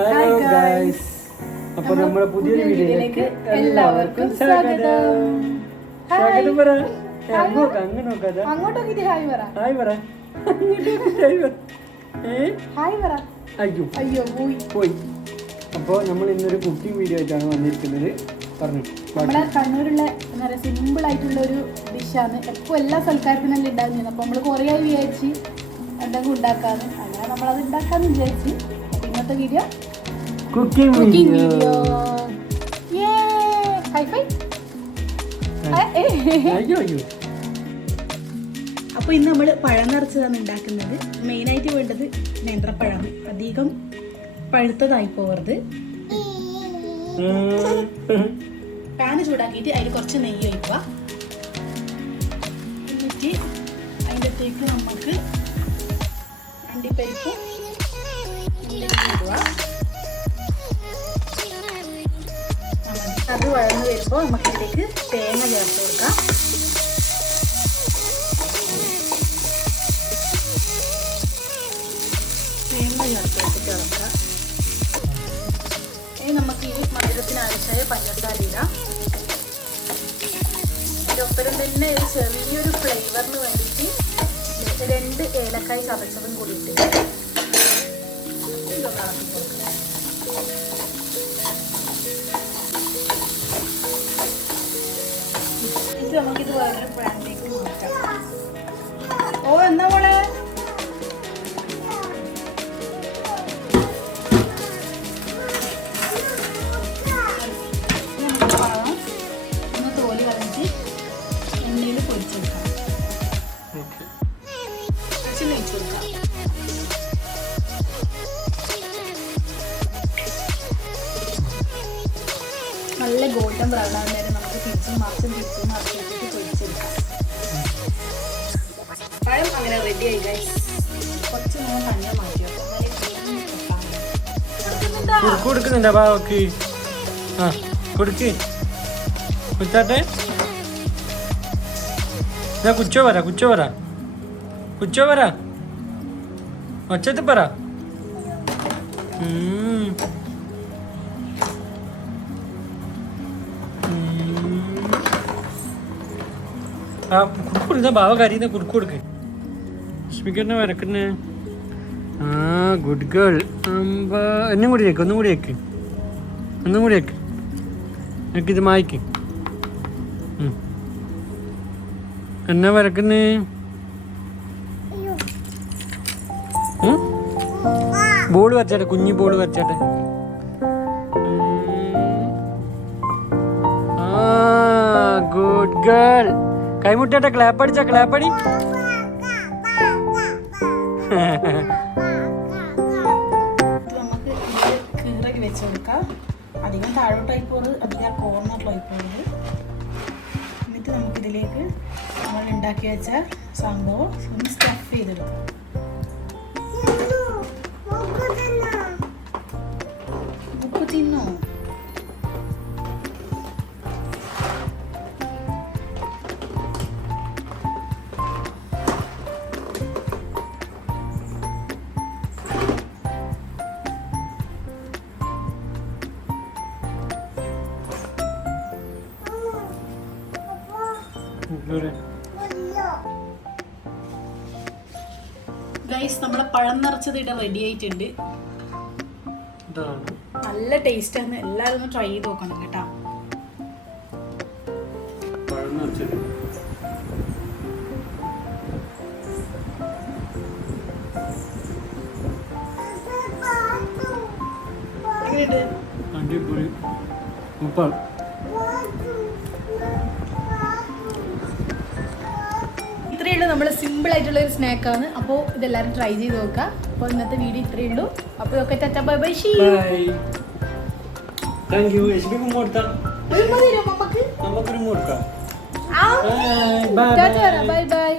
Hello guys അപ്പൊ നമ്മുടെ പുതിയൊരു വീഡിയോയിലേക്ക് എല്ലാവർക്കും സ്വാഗതം. സ്വാഗതം. പറ. അങ്ങോട്ട് അങ്ങനെ നോക്കാതെ അങ്ങോട്ട് നോക്കിട്ട് ഹായ് പറ. ഹായ് പറ. ഹായ് പറ. അയ്യോ. അയ്യോ പോയി. പോയി. അപ്പോൾ നമ്മൾ ഇന്നൊരു കുക്കിംഗ് വീഡിയോ ആയിട്ടാണ് വന്നിരിക്കുന്നത്. പറഞ്ഞു. നമ്മുടെ കണ്ണൂരുള്ള എന്താ പറയുക സിമ്പിൾ ആയിട്ടുള്ള ഒരു ഡിഷാണ് എപ്പോൾ എല്ലാ സൽക്കാരത്തിനും അല്ലേ ഉണ്ടാകുന്നത് അപ്പോൾ നമ്മൾ കുറേ ആയി വിചാരിച്ച് എന്തെങ്കിലും ഉണ്ടാക്കാന്ന്. അങ്ങനെ നമ്മളത് ഉണ്ടാക്കാന്ന് വിചാരിച്ച്. അപ്പോൾ ഇന്നത്തെ video cooking video video hi fi അയ്യോ അയ്യോ അപ്പോൾ ഇന്ന് നമ്മൾ പഴം നിറച്ചതാണ് ഉണ്ടാക്കുന്നത്. മെയിനായിട്ട് വേണ്ടത് നേന്ത്രപ്പഴം അധികം പഴുത്തതായി പോകരുത്. പാന് ചൂടാക്കിയിട്ട് അതിൽ കുറച്ച് നെയ്യ് ഒഴിക്കുക. എന്നിട്ട് അതിന്റെ അകത്തേക്ക് നമുക്ക് അണ്ടിപ്പരിപ്പ് ഇടുക. അത് വഴന്ന് വരുമ്പോൾ നമുക്ക് ഇതിലേക്ക് തേങ്ങ ചേർത്ത് കൊടുക്കാം. തേങ്ങ ചേർത്ത് കൊടുത്തിട്ട് ഇളക്കാം ഇനി നമുക്ക് ഈ മധുരത്തിന് ആവശ്യമായ പഞ്ചസാര ഇടാം. ഇതിനൊപ്പരം തന്നെ ഒരു ചെറിയൊരു ഫ്ലേവറിന് വേണ്ടിയിട്ട് രണ്ട് ഏലക്കായ ചതച്ചതും കൂടിയിട്ട് ഇതൊക്കെ ഇളക്കി കൊടുക്കാം. നമുക്കിത് വേറൊരു പാനിലേക്ക് മാറ്റാം. ഓ എന്നാ മോളെ? നല്ല ഗോൾഡൻ ബ്രൗൺ ആവുന്ന നേരം നമുക്ക് തിരിച്ചും മറിച്ചും തിരിച്ചും അങ്ങനെ റെഡി ആയി കുറച്ച് നേരം തന്നെ മാറ്റി കൊടുക്കുന്നുണ്ടോ ബാവക്ക് ആ കൊടുക്ക്. കുത്താട്ടെ? ഞാൻ കുച്ചോ പറ കുച്ചോ പറ. കുച്ചോ പറ. ഒച്ചത്ത് പറ. ആ കുറുക്ക് ആ ഗുഡ് ഗേൾ എന്നും കൂടി വെക്ക് ഒന്നും കൂടി വെക്ക് ഒന്നും കൂടി വെക്ക് എനിക്കിത് മായ്ക്ക്. എന്നാ വരക്കുന്നേ ബോൾ വരച്ചാട്ടെ കുഞ്ഞി ബോൾ വരച്ചാട്ടെ. ആ ഗുഡ് ഗേൾ കൈമുട്ടട്ടെ ക്ലാപ്പടിച്ച ക്ലാപ്പടി നമുക്ക് ഇതിലേക്ക് താഴോട്ടായി എന്നിട്ട് നമ്മൾ ഉണ്ടാക്കി വെച്ച സംഭവം ഒന്ന് സ്റ്റഫ് ചെയ്തെടുക്കാം. ഗൈസ് നമ്മളെ പഴം നിറച്ചത് ഇവിടെ റെഡി ആയിട്ടുണ്ട്. നല്ല ടേസ്റ്റ് ആണ്. എല്ലാവരും ഒന്ന് ട്രൈ ചെയ്ത് നോക്കണം കേട്ടോ. അടിപൊളി. ഉപ്പാണ് ഇത്രയേ നമ്മൾ സിമ്പിൾ ആയിട്ടുള്ള ഒരു സ്നാക്കാണ് അപ്പോൾ ഇതെല്ലാവരും ട്രൈ ചെയ്ത് നോക്കുക. അപ്പോൾ ഇന്നത്തെ വീഡിയോ ഇത്രയേ ഉള്ളൂ. അപ്പോൾ ഇതൊക്കെ ചച്ച ബൈ ബൈ ഷീ താങ്ക് യു എസ് ബി കുമ്പ് കൊടുത്താൽ നമുക്കൊരു ബൈ ബൈ ബൈ.